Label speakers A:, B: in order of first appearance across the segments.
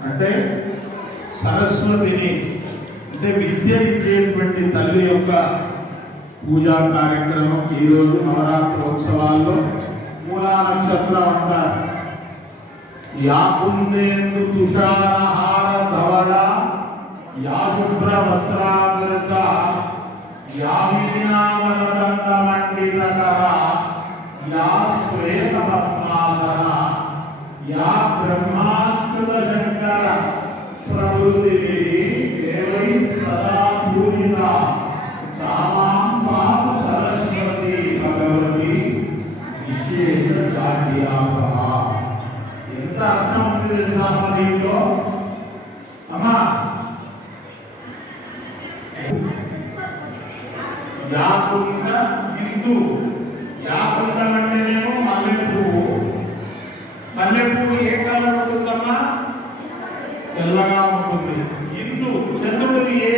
A: అంటే సరస్వతిని అంటే విద్య ఇచ్చేటువంటి తల్లి యొక్క పూజా కార్యక్రమం ఈరోజు నవరాత్రి ఉత్సవాల్లో మూలా నక్షత్రం అంటారు యాకుందేందు తుషారహార ధవళ యా శుభ్ర వస్త్రామృత యామీనామరదండ మండిత యా యా బ్రహ్మాకృత శంకర ప్రవృత్తి దేవై సదా పూజిత. సామాం పాప సరస్వతి భగవతి. విశేష జాడ్యాపహ ఎంత అర్థం ఉంది తెలుసా అమ్మ దీంట్లో? అమ్మా. యాకుండ ఇందు యాకుండం అంటేనేమో మళ్ళీ పువ్వు మల్లె పువ్వు ఏ కలర్ ఉంటుందమ్మా తెల్లగా ఉంటుంది ఇందు చంద్రుడికి ఏ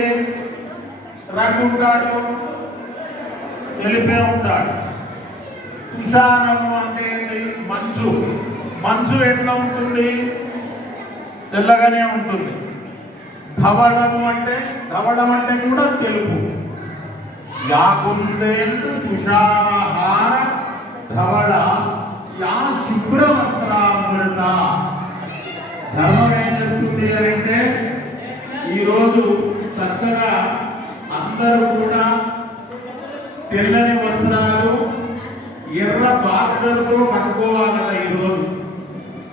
A: రంగు ఉంటాడు తెలిపే ఉంటాడు. తుషారము అంటే ఏంటి? మంచు. మంచు ఎట్లా ఉంటుంది? తెల్లగానే ఉంటుంది. ధవడము అంటే ధవడం అంటే కూడా తెలుపు. యాకుందేందు తుషారహార ధవడ యా శుభ్రవస్త్రామృత. ధర్మం ఏం చెప్తుంది అంటే ఈరోజు చక్కగా అందరూ కూడా తెల్లని వస్త్రాలు ఎర్ర బాధ్యతతో కట్టుకోవాలన్న ఈరోజు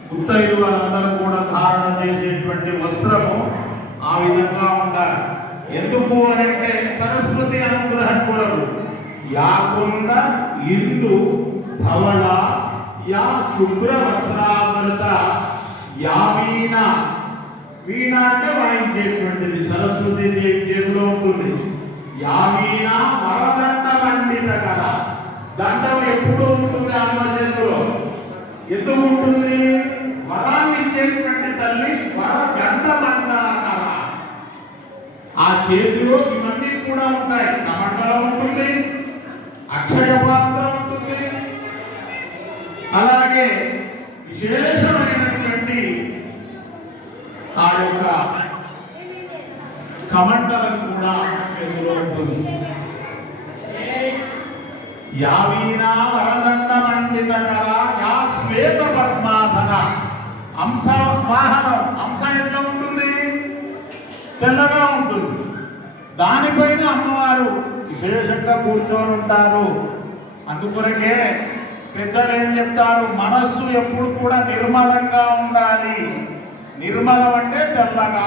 A: ముత్తైదు వాళ్ళందరూ కూడా ధారణ చేసేటువంటి వస్త్రము ఆ విధంగా ఉండాలి. ఎందుకు అనంటే సరస్వతి అనుగ్రహం కొరకు యాకుండ ఇందు ధవళ యా శుభ్ర వస్త్రామృత యామీన వీణ అంటే వాయించేటువంటిది సరస్వతి దేవి చేతిలో ఉంటుంది. యా వీణ వరదండ మండిత కళ. దండం ఎప్పుడు ఉంటుంది అమ్మ చేతిలో ఎందుకు ఉంటుంది? వరాన్ని ఇచ్చేటువంటి తల్లి వర గంట మండల ఆ చేతిలో ఇవన్నీ కూడా ఉంటాయి. కమండలం ఉంటుంది అక్షయ పాత్ర ఉంటుంది. అలాగే విశేషమైనటువంటి ఆ యొక్క కమండలం కూడా ఎదురు ఉంటుంది? యావీనా వరదండ మండిత కళ యా శ్వేత పద్మాసన అంశ వాహనం అంశ ఎట్లా ఉంటుంది? తెల్లగా ఉంటుంది. దానిపైన అమ్మవారు విశేషంగా కూర్చొని ఉంటారు. అందుకొరకే పెద్దలు ఏం చెప్తారు? మనస్సు ఎప్పుడు కూడా నిర్మలంగా ఉండాలి. నిర్మలం అంటే తెల్లగా.